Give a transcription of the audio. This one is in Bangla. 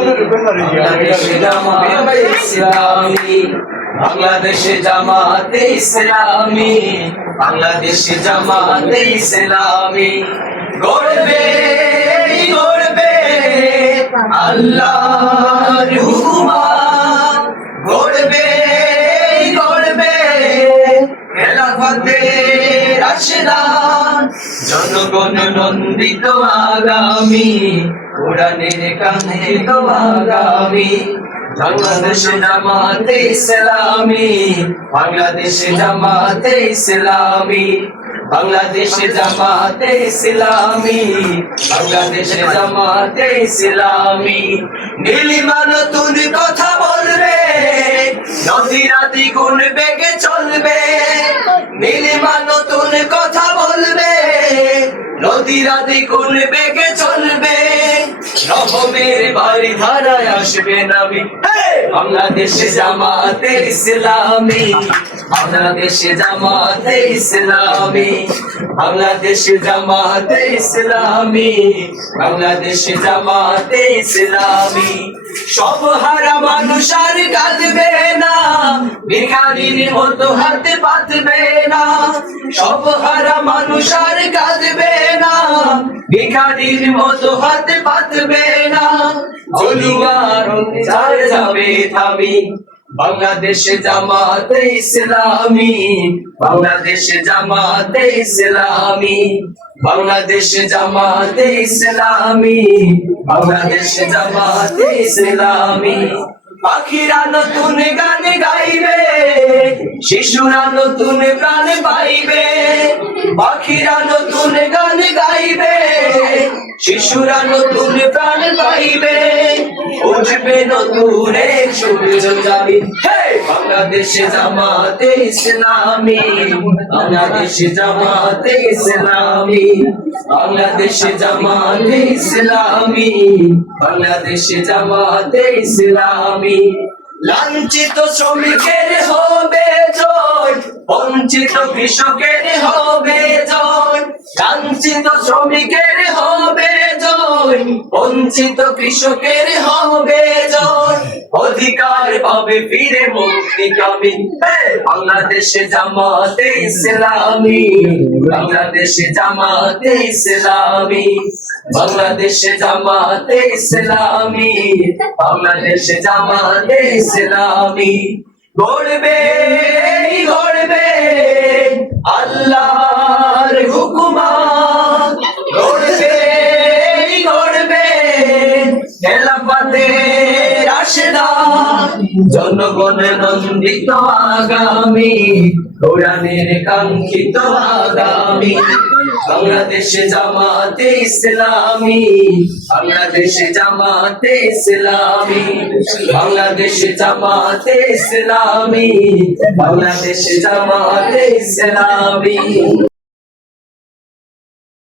বাংলাদেশে জামাতে ইসলামী, বাংলাদেশে জামাতে ইসলামী, বাংলাদেশে জামাতে ইসলামী। গড়বে গড়বে আল্লাহর হুকুমাত, গড়বে গড়বে খেলাফতে রাশেদান, জনগণ নন্দিত আগামী, কোরআনের কাঙ্ক্ষিত আগামী। বাংলাদেশে জামাতে ইসলামী, বাংলাদেশে জামাতে ইসলামী, বাংলাদেশে জামাতে ইসলামী, বাংলাদেশে জামাতে ইসলামী। নীলিমা নতুন কথা বলবে, নদীরা দ্বিগুণ বেগে চলবে। নীলিমা নতুন কথা বলবে, নদীরা দ্বিগুণ বেগে চলবে। রহমের বাড়ি ধারায় আসবে নবী। বাংলাদেশে জামাতে ইসলামী, বাংলাদেশে জামাতে ইসলামী, বাংলাদেশে জামাতে ইসলামী, বাংলাদেশে জামাতে ইসলামী। সব হারা মানুষ আর কাঁদবে না, ভিখারির মতো হাতে পাতবে না। সব হারা মানুষ আর কাঁদবে না, ভিখারির মতো হাতে পাতবে না। গুলিগার চালে যাবে থামি, বাংলাদেশে জামাতে ইসলামী, বাংলাদেশে জামাতে ইসলামী, বাংলাদেশে জামাতে ইসলামী, বাংলাদেশে জামাতে ইসলামী। পাখিরা নতুন গান গাইবে, শিশুরা নতুন প্রাণ পাইবে। পাখিরা নতুন গান গাইবে, শিশুরা নতুন প্রাণ পাইবে। উঠবে নতুন এক সূর্য যাবে। বাংলাদেশে জামাতে ইসলামী, বাংলাদেশে জামাতে ইসলামী, বাংলাদেশে জামাতে ইসলামী, বাংলাদেশে জামাতে ইসলামী। লাঞ্ছিত শ্রমিকের হবে জয়, বঞ্চিত কৃষকের হবে জয়। লাঞ্ছিত শ্রমিকের হবে জয়, বঞ্চিত কৃষকের হবে জয়। অধিকার পাবে ফিরে মুক্তিকামী। বাংলাদেশে জামাতে ইসলামী, বাংলাদেশে জামাতে ইসলামী, বাংলাদেশে জামাতে ইসলামী, বাংলাদেশে জামাতে ইসলামী। গড়বে গড়বে আল্লাহর হুকুমাত, গড়বে গড়বে খেলাফতে রাশেদান, জনগণ নন্দিত আগামী, কোরআনের কাঙ্ক্ষিত আগামী। বাংলাদেশে জামাতে ইসলামী, বাংলাদেশে জামাতে ইসলামী, বাংলাদেশে জামাতে ইসলামী, বাংলাদেশে জামাতে ইসলামী।